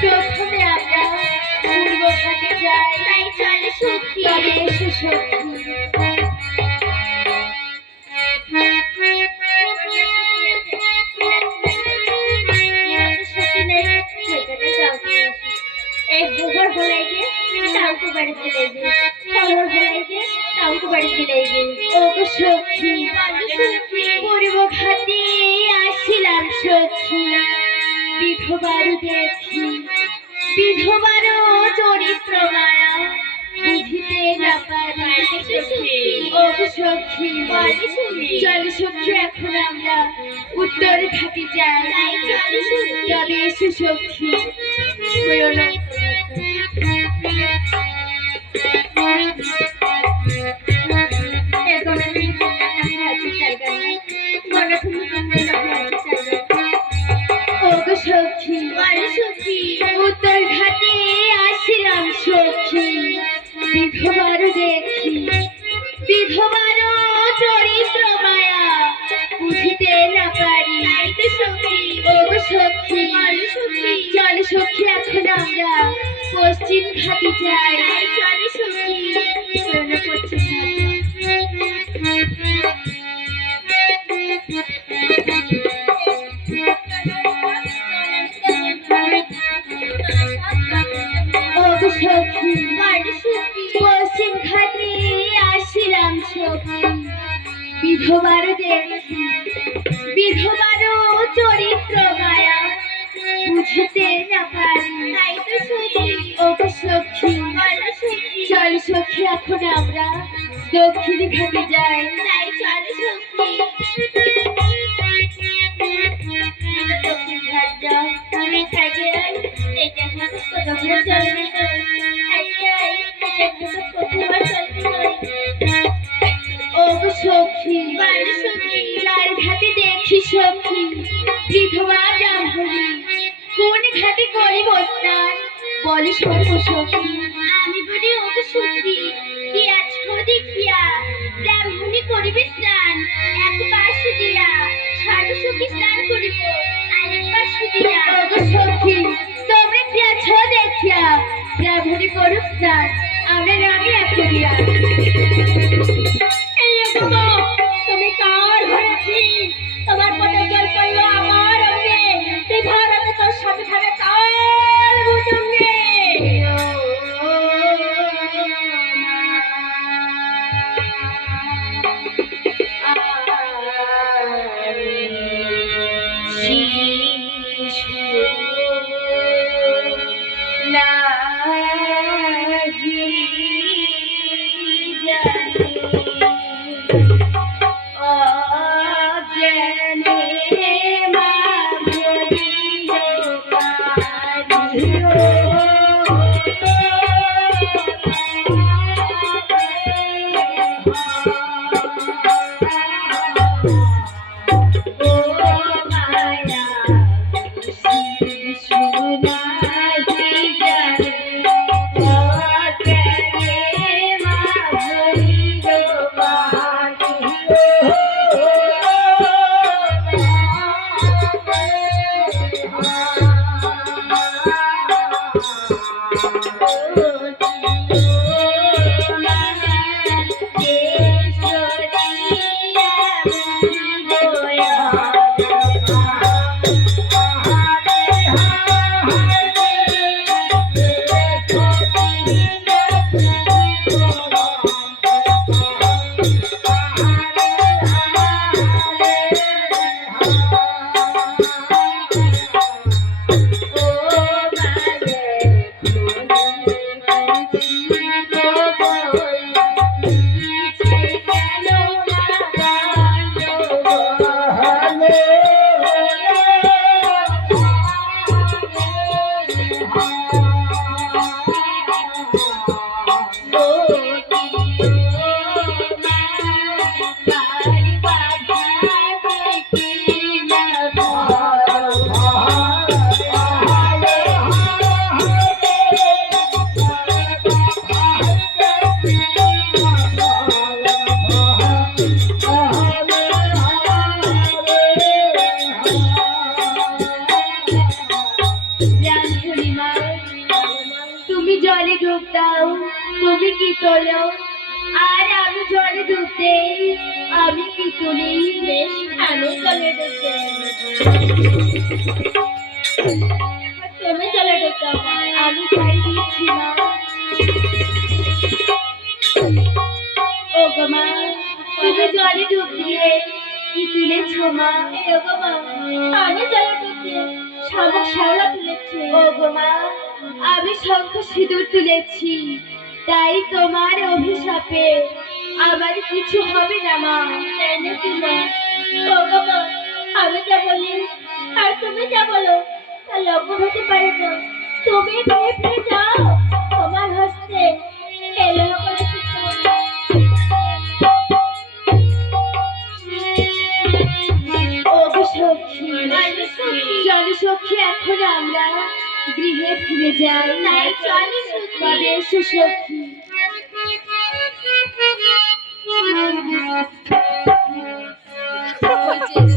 প্রথমে আমরা পূর্ব ঘাটে যাই। তাই চলে সখী। তবে এসো সখী। एक गोबर बोलाएंगे ताऊ को बड़ी दिलाएंगे गोबर बोलाएंगे ताऊ को बड़ी दिलाएंगे ওগো সখী, সখী পূর্ব ঘাটে আসিলাম সখী, বিধবার দেখি বিধবার চরিত্র মায়া বুঝিতে না পারি। ওগো সখী, চল সখী এখন আমরা উত্তর ঘাটে যাই। তবে এসো সখী। হইও না ওগো সখী, উত্তর ঘাটে আসিলাম সখী, বিধবার দেখি বিধবার চরিত্র মায়া বুঝিতে না পারি। ওগো সখী, চল সখী এখন আমরা পশ্চিম ঘাটে যাই। ওগো সখী, পশ্চিম ঘাটে আসিলাম সখী, বিধবার দেখি বিধবার চরিত্র মায়া বুঝতে না পারি। ওগো সখী, চল সখী এখন আমরা দক্ষিণ ঘাটে যাই। দক্ষিণ ঘাট যাও আমি সাইডে আই এটা ঘাট তো দক্ষিণ চলবে তো আইয়ে আই এটা ঘাট প্রথমবার চলবে নয়। ওগো সখী, সখী চার ঘাটে দেখি সখী বিধবা ব্রাহ্মণী, কোন ঘাটে করিব স্নান বলে সর্ব সখী। আমি বলি ওকে সখী কি আছো দেখিয়া ব্রাহ্মণী করিবে স্নান এক পাশে দিয়া সর্বসখী স্নান করিব আরেক পাশে দিয়া। ওগো সখী, তোমরা কি আছো দেখিয়া ব্রাহ্মণী করুক স্নান, আমরা নামি একে দিয়া। তুমি কার ঘরে আছি তোমার পথে জল পড়লো আমার অঙ্গে তুই ভারতে তোর সাথে খাবে কার ভুজঙ্গে। নাহি জানি ডুব দাও, তুমি কি তোলো, আর আমি জলে ডুব দেই, আমি কি তুলি। বেশ, আমি জলে ডুব দেই। এবার তুমি জলে ডুব দাও মা। আমি তাই দিচ্ছি মা। ও গো মা, তুমি জলে ডুব দিয়ে কি তুলেছো মা। এই গো মা, আমি জলে ডুব দিয়ে শামুক শ্যাওলা তুলেছি। ও গো মা, আমি শঙ্খ সিঁদুর তুলেছি, তাই তোমার অভিশাপে আমার কিছু হবে না মা। তাই নাকি মা? ও গো মা, আমি যা বলি আর তুমি যা বলো তা লঙ্ঘন হতে পারে না। তুমি ফিরে ফিরে যাও তোমার হস্তে এলো করে ও গো সখী, জনসখী, এখন আমরা গৃহে ফিরে যাই। তাই চলো সখী। তবে এসো সখী।